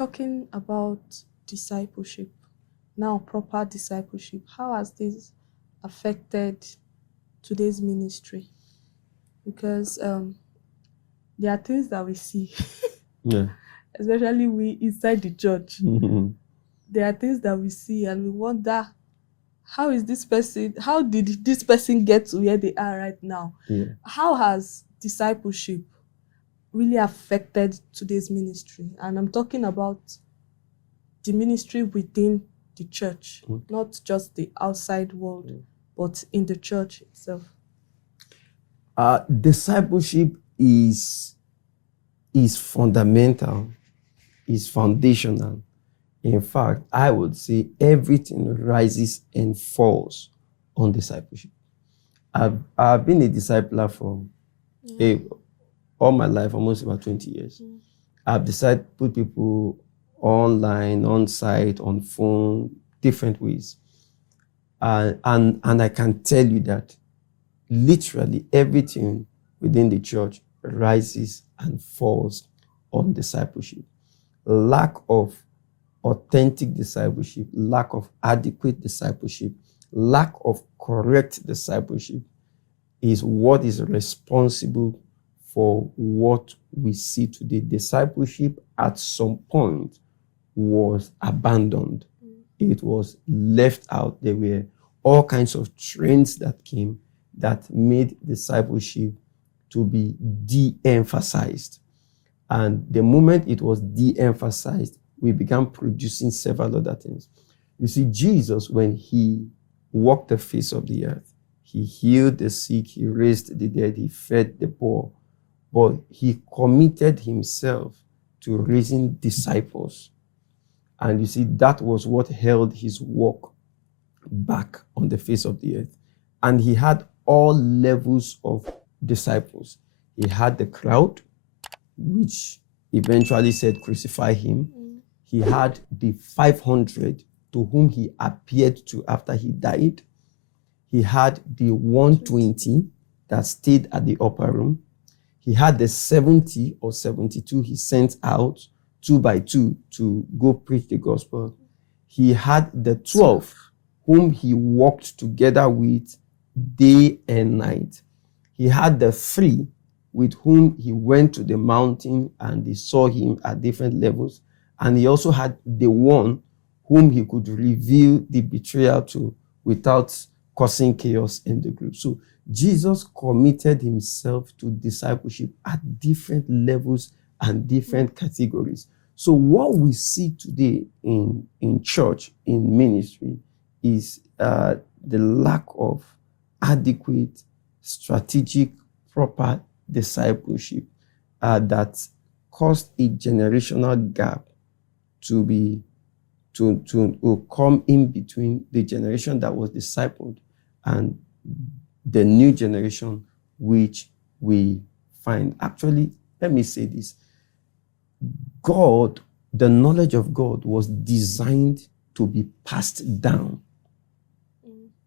talking about discipleship, now proper discipleship, how has this affected today's ministry? Because there are things that we see, Yeah. especially we inside the church. Mhm. There are things that we see and we wonder, how did this person get to where they are right now? Yeah. How has discipleship really affected today's ministry? And I'm talking about the ministry within the church, not just the outside world, but in the church itself. Discipleship is fundamental, is foundational. In fact, I would say everything rises and falls on discipleship. I've been a discipler for all my life, almost about 20 years. I've decided to put people online, on site, on phone, different ways. And I can tell you that literally everything within the church rises and falls on discipleship. Lack of authentic discipleship, lack of adequate discipleship, lack of correct discipleship is what is responsible for what we see today. Discipleship at some point was abandoned. It was left out. There were all kinds of trends that came that made discipleship to be de-emphasized. And the moment it was de-emphasized, we began producing several other things. You see, Jesus, when he walked the face of the earth, he healed the sick, he raised the dead, he fed the poor, but he committed himself to raising disciples. And you see, that was what held his work back on the face of the earth. And he had all levels of disciples. He had the crowd, which eventually said, crucify him. He had the 500 to whom he appeared to after he died. He had the 120 that stayed at the upper room. He had the 70 or 72 he sent out 2 by 2 to go preach the gospel. He had the 12 whom he walked together with day and night. He had the 3 with whom he went to the mountain and they saw him at different levels. And he also had the 1 whom he could reveal the betrayal to without causing chaos in the group. So Jesus committed himself to discipleship at different levels and different categories. So what we see today in church, in ministry, is the lack of adequate, strategic, proper discipleship that caused a generational gap to come in between the generation that was discipled and the new generation which we find. Actually, let me say this. God, the knowledge of God was designed to be passed down.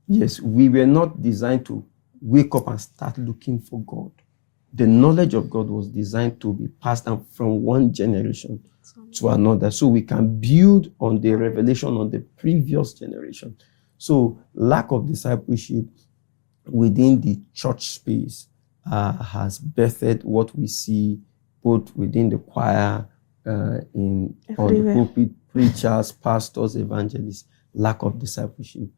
Yes, we were not designed to wake up and start looking for God. The knowledge of God was designed to be passed down from one generation to another, so we can build on the revelation of the previous generation. So lack of discipleship within the church space has birthed what we see both within the choir, on the pulpit, preachers, pastors, evangelists. Lack of discipleship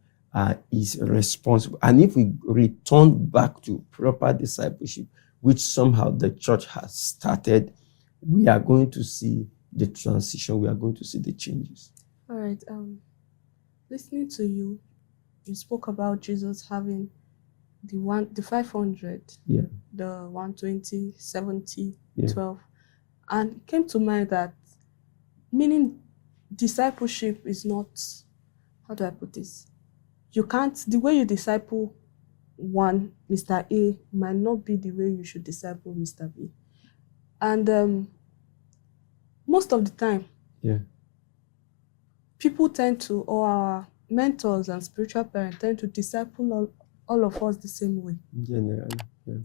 is responsible. And if we return back to proper discipleship, which somehow the church has started, we are going to see the transition, we are going to see the changes. All right. Listening to you, you spoke about Jesus having the 500, the 120, 70, 12. And it came to mind that meaning discipleship is not, how do I put this? You can't, the way you disciple one, Mr. A, might not be the way you should disciple Mr. B. And most of the time, people tend to, or our mentors and spiritual parents tend to disciple all of us the same way. Generally,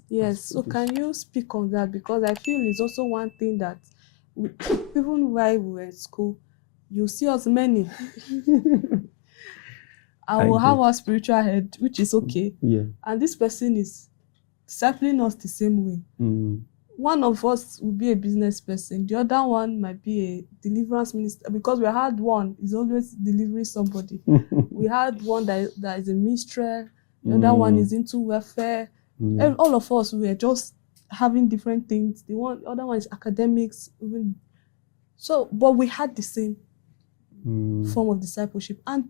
yes. So can you speak on that? Because I feel it's also one thing that Even while we were in school, you see us many. I will have our spiritual head, which is okay. Yeah. And this person is discipling us the same way. One of us will be a business person. The other one might be a deliverance minister, because we had one is always delivering somebody. We had one that is a minstrel. The other one is into welfare. And all of us, we were just having different things. The other one is academics. So, but we had the same form of discipleship, and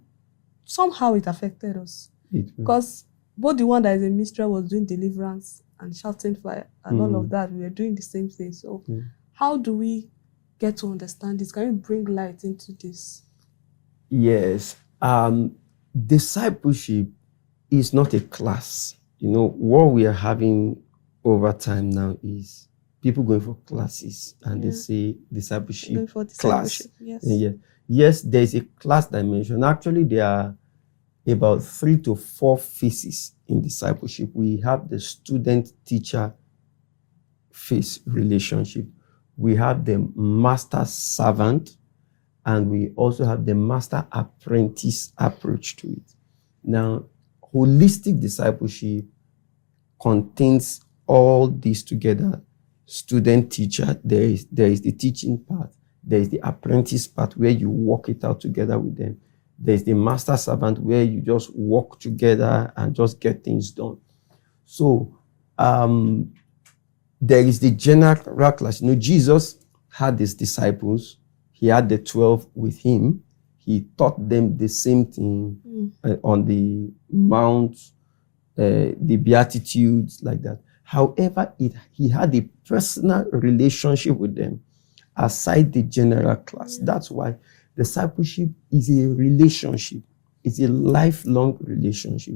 somehow it affected us, because both the one that is a minstrel was doing deliverance and shouting fire and all of that. We were doing the same thing. So how do we get to understand this? Can you bring light into this? Yes. Discipleship is not a class. What we are having over time now is people going for classes, and they say discipleship class. Yes, there's a class dimension. Actually, there are about 3 to 4 phases in discipleship. We have the student-teacher phase relationship. We have the master-servant, and we also have the master-apprentice approach to it. Now, holistic discipleship contains all these together. Student-teacher, there is the teaching part. There is the apprentice part where you work it out together with them. There's the master servant where you just work together and just get things done. So there is the general class. Jesus had his disciples. He had the 12 with him. He taught them the same thing on the Mount, the Beatitudes, like that. However, he had a personal relationship with them aside the general class. That's why discipleship is a relationship. It's a lifelong relationship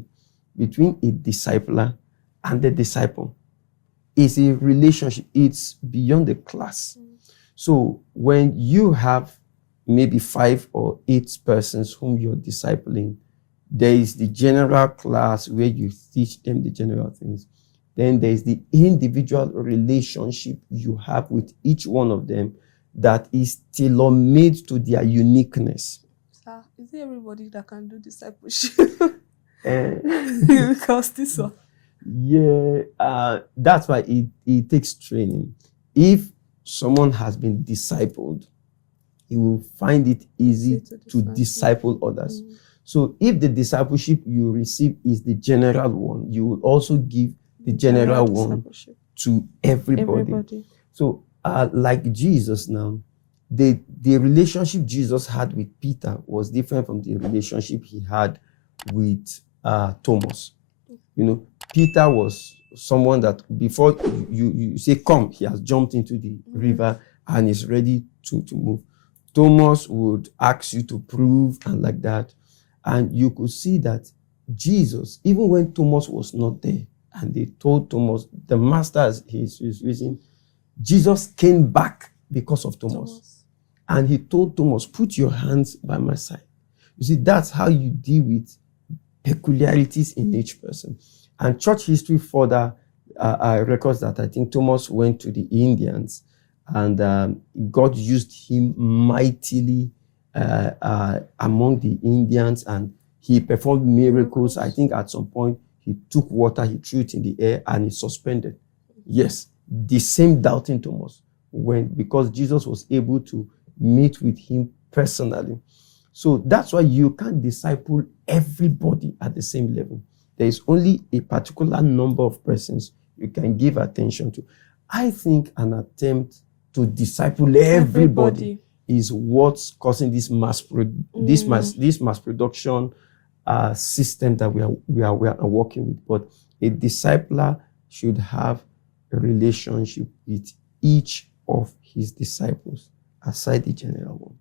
between a discipler and the disciple. It's a relationship. It's beyond the class. So when you have maybe 5 or 8 persons whom you're discipling, there is the general class where you teach them the general things. Then there is the individual relationship you have with each one of them that is tailor-made to their uniqueness. Is it everybody that can do discipleship? Because this one. Yeah, that's why it takes training. If someone has been discipled, he will find it easy to disciple others. So if the discipleship you receive is the general one, you will also give the general one to everybody. So like Jesus now, the relationship Jesus had with Peter was different from the relationship he had with Thomas. Peter was someone that before you say come, he has jumped into the river and is ready to move. Thomas would ask you to prove and like that. And you could see that Jesus, even when Thomas was not there, and they told Thomas, the master is using, Jesus came back because of Thomas. And he told Thomas, put your hands by my side. You see, that's how you deal with peculiarities in each person. And church history further records that I think Thomas went to the Indians, and God used him mightily among the Indians, and he performed miracles. I think at some point he took water, he threw it in the air, and it suspended. Yes, the same doubting Thomas went because Jesus was able to meet with him personally. So that's why you can't disciple everybody at the same level. There is only a particular number of persons you can give attention to. I think an attempt to disciple everybody is what's causing this mass production system that we are working with. But a discipler should have a relationship with each of his disciples aside the general ones.